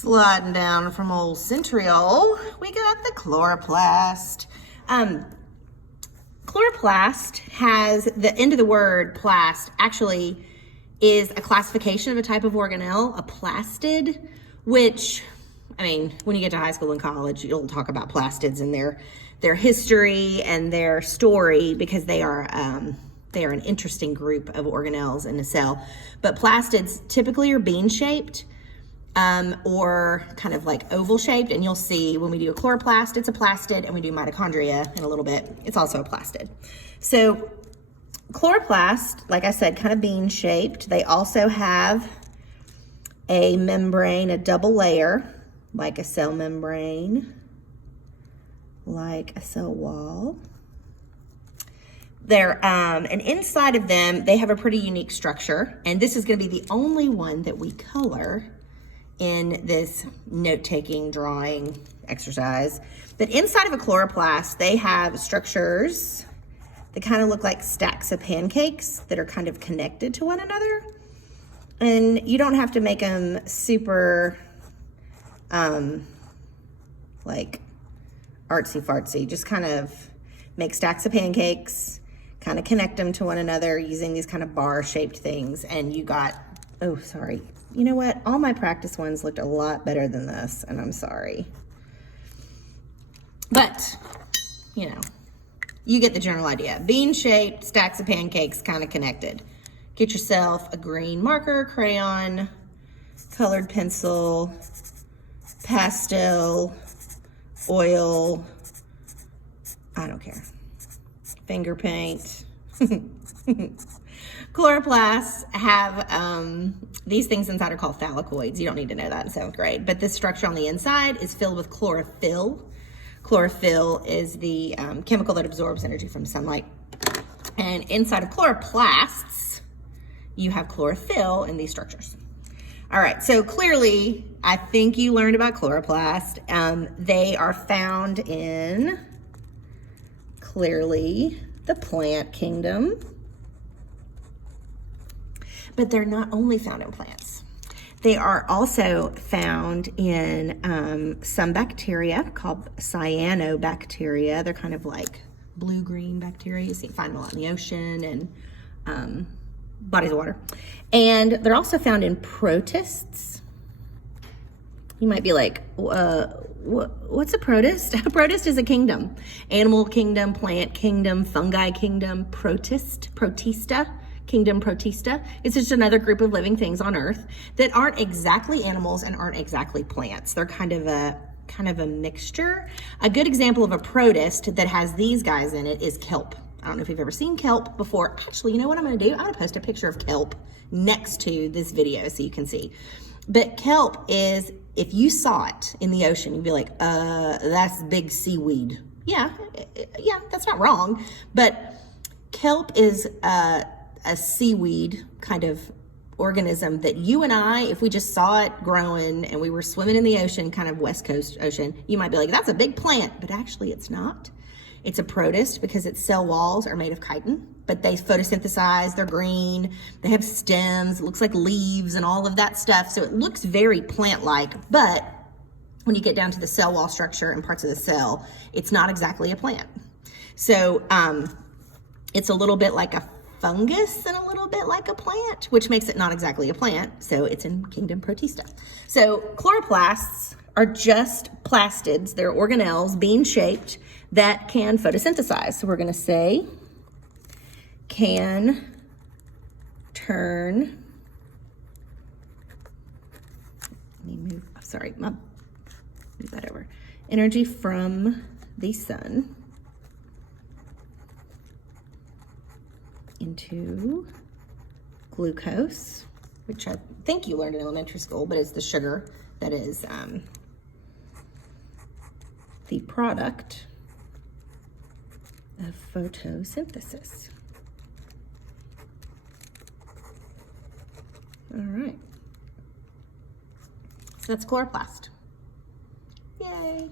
Sliding down from old Centriol, we got the Chloroplast. Chloroplast has the end of the word plast actually is a classification of a type of organelle, a plastid, which, I mean, when you get to high school and college, you'll talk about plastids and their history and their story because they are an interesting group of organelles in a cell. But plastids typically are bean-shaped or kind of like oval-shaped, and you'll see when we do a chloroplast, it's a plastid, and we do mitochondria in a little bit, it's also a plastid. So chloroplast, like I said, kind of bean-shaped. They also have a membrane, a double layer, like a cell membrane, like a cell wall. They're, and inside of them, they have a pretty unique structure, and this is gonna be the only one that we color in this note-taking drawing exercise. But inside of a chloroplast, they have structures that kind of look like stacks of pancakes that are kind of connected to one another. And you don't have to make them super, like artsy-fartsy. Just kind of make stacks of pancakes, kind of connect them to one another using these kind of bar-shaped things. And you got, oh, sorry. You know what? All my practice ones looked a lot better than this, and I'm sorry. But, you know, you get the general idea. Bean-shaped, stacks of pancakes, kind of connected. Get yourself a green marker, crayon, colored pencil, pastel, oil, I don't care, finger paint. Chloroplasts have these things inside are called thylakoids. You don't need to know that in 7th grade, but this structure on the inside is filled with chlorophyll. Chlorophyll is the chemical that absorbs energy from sunlight. And inside of chloroplasts, you have chlorophyll in these structures. All right, so clearly, I think you learned about chloroplast. They are found in, clearly, the plant kingdom. But they're not only found in plants. They are also found in some bacteria called cyanobacteria. They're kind of like blue-green bacteria. You find them a lot in the ocean and bodies of water. And they're also found in protists. You might be like, what's a protist? A protist is a kingdom. Animal kingdom, plant kingdom, fungi kingdom, protista. Kingdom protista. It's just another group of living things on Earth that aren't exactly animals and aren't exactly plants. They're kind of a mixture. A good example of a protist that has these guys in it is kelp. I don't know if you've ever seen kelp before. Actually, you know what I'm gonna do? I'm gonna post a picture of kelp next to this video so you can see. But kelp is, if you saw it in the ocean, you'd be like, that's big seaweed. Yeah, that's not wrong. But kelp is a seaweed kind of organism that you and I, if we just saw it growing and we were swimming in the ocean, kind of West Coast ocean, you might be like, that's a big plant, but actually it's not. It's a protist because its cell walls are made of chitin, but they photosynthesize, they're green, they have stems, it looks like leaves and all of that stuff. So it looks very plant-like, but when you get down to the cell wall structure and parts of the cell, it's not exactly a plant. So it's a little bit like a fungus and a little bit like a plant, which makes it not exactly a plant, so it's in kingdom protista. So chloroplasts are just plastids. They're organelles, bean-shaped, that can photosynthesize. So we're gonna say can turn, move that over, energy from the sun into glucose, which I think you learned in elementary school, but it's the sugar that is the product of photosynthesis. All right. So that's chloroplast. Yay.